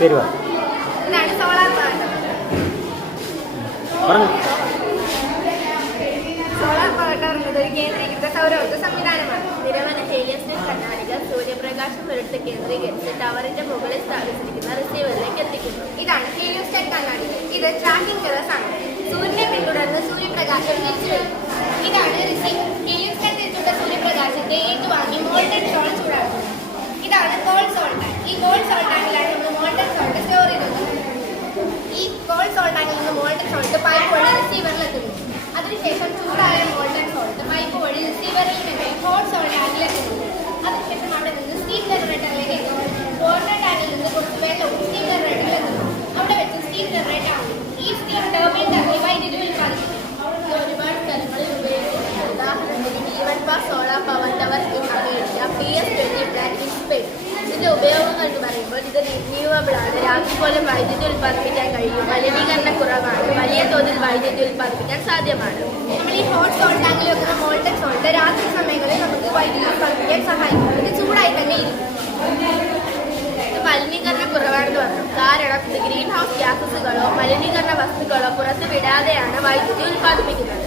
പേര് പറ. ഇതാണ് സോളാർ പവർ. സോളാർ പവർ എന്നത് ഒരു കേന്ദ്രീകൃത സൗരോർജ്ജ സംവിധാനമാണ്. നിരവധി ഹീലിയോസ്റ്റേറ്റ് കണ്ണാടികൾ സൂര്യപ്രകാശം ഒരിടത്ത് കേന്ദ്രീകരിച്ച് ടവറിന്റെ മുകളിൽ സ്ഥാപിച്ചിരിക്കുന്ന റിസീവറിലേക്ക് എത്തിക്കുന്നു. ഇതാണ് ഹീലിയോസ്റ്റേറ്റ് കണ്ണാടികൾ. ഇത് ട്രാക്കിംഗ് മിറേഴ്സ് ആണ്. സൂര്യനെ പിന്തുടർന്ന് സൂര്യപ്രകാശം തിരിച്ചു വരും. ഇതാണ് റിസീവർ. ഹീലിയോസ്റ്റേറ്റ് തിരിച്ചുള്ള സൂര്യപ്രകാശത്തെ ഏറ്റുവാങ്ങി മോൾട്ടൺ സോൾ ചൂടാക്കുന്നു. ഇതാണ് കോൾഡ് സോൾ ടാങ്ക്. ഈ കോൾഡ് സോൾ ടാങ്കിലാണ് നമ്മൾ മോൾട്ടൺ സോൾട്ട് സ്റ്റോർ ചെയ്തത്. ഈ കോൾഡ് സോൾ ടാങ്കിൽ നിന്ന് മോൾട്ടൺ സോൾട്ട് പൈപ്പ് വഴി റിസീവറിൽ എത്തുന്നു. അതിനുശേഷം ചൂടായ മോൾട്ടൺ സോൾട്ട് പൈപ്പ് വഴി റിസീവറിൽ നിന്ന് ഹോട്ട് സോൾ ടാങ്കിൽ എത്തുന്നു. അതിനുശേഷം അവിടെ നിന്ന് സ്റ്റീം ജനറേറ്ററിലേക്ക് എത്തുന്നു. വാട്ടർ ടാങ്കിൽ നിന്ന് കുറച്ച് വെള്ളവും സ്റ്റീം ജനറേറ്ററിൽ എത്തുന്നു. അവിടെ വെച്ച് സ്റ്റീം ജനറേറ്റ് ആകുന്നു. ഈ സ്റ്റീം ടർബൈൻ തമ്മിൽ വൈദ്യുതി ഉൽപ്പാദിപ്പിക്കുന്നു. ഇത് ഒരുപാട് സ്ഥലങ്ങളിൽ ഉപയോഗിക്കുന്നു. ഉദാഹരണത്തിന് Ivanpah solar power tower in America, PS20 plant in Spain. ഇതിന്റെ ഉപയോഗങ്ങൾ എന്ന് പറയുമ്പോൾ ഇത് റിന്യൂവബിൾ ആണ്. രാത്രി പോലും വൈദ്യുതി ഉൽപ്പാദിപ്പിക്കാൻ കഴിയും. മലിനീകരണ കുറവാണ്. വലിയ തോതിൽ വൈദ്യുതി ഉൽപ്പാദിപ്പിക്കാൻ സാധ്യമാണ്. നമ്മൾ ഈ ഹോട്ട് സോൾ ടാങ്കിൽ വെക്കുന്ന മോൾട്ടൺ സോൾട്ട് രാത്രി സമയങ്ങളിൽ നമുക്ക് വൈദ്യുതി ഉൽപ്പാദിപ്പിക്കാൻ സഹായിക്കും. ഇത് ചൂടായി തന്നെ ഇരിക്കും. ഇത് മലിനീകരണ കുറവാണെന്ന് പറഞ്ഞു. കാരണം ഇത് ഗ്രീൻ ഹൗസ് ഗ്യാസസുകളോ മലിനീകരണ വസ്തുക്കളോ പുറത്ത് വിടാതെയാണ് വൈദ്യുതി ഉൽപ്പാദിപ്പിക്കുന്നത്.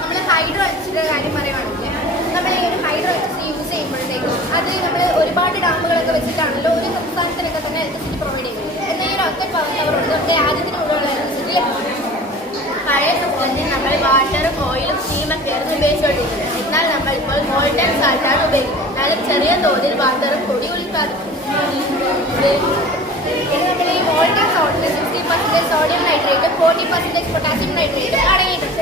നമ്മൾ ഹൈഡ്രോ എലക്ട്രിസിറ്റിയുടെ കാര്യം പറയുവാണെങ്കിൽ നമ്മൾ ഈ ഒരു ഹൈഡ്രോ എലക്ട്രിസിറ്റി യൂസ് ചെയ്യുമ്പോഴത്തേക്കും അത് നമ്മൾ ഒരുപാട് ഡാമുകളൊക്കെ വെച്ചിട്ടാണല്ലോ ഒരു സംസ്ഥാനത്തിനൊക്കെ തന്നെ ഇലക്ട്രിസിറ്റി പ്രൊവൈഡ് ചെയ്യുന്നത്. എന്നാൽ ഈ റോക്കറ്റ് പവർ ടവർ കൊണ്ട് നമ്മുടെ ആദ്യത്തിനുള്ള ഇലക്ട്രിസിറ്റി ലഭിക്കും. പഴയ സിസ്റ്റത്തിൽ നമ്മൾ വാട്ടറും ഓയിലും സ്റ്റീമൊക്കെയായിരുന്നു ഉപയോഗിച്ചുകൊണ്ടിരിക്കുന്നത്. എന്നാൽ നമ്മൾ ഇപ്പോൾ മോൾട്ടൺ സാൾട്ടാണ് ഉപയോഗിക്കുന്നത്. എന്നാലും ചെറിയ തോതിൽ വാട്ടറും കൂടി ഉൽപ്പാദിപ്പിക്കും. നമ്മൾ ഈ മോൾട്ടൺ സോൾട്ടിൽ 60% സോഡിയം നൈട്രേറ്റും 40% പൊട്ടാസ്യം നൈട്രേറ്റും അടങ്ങിയിട്ടുണ്ട്.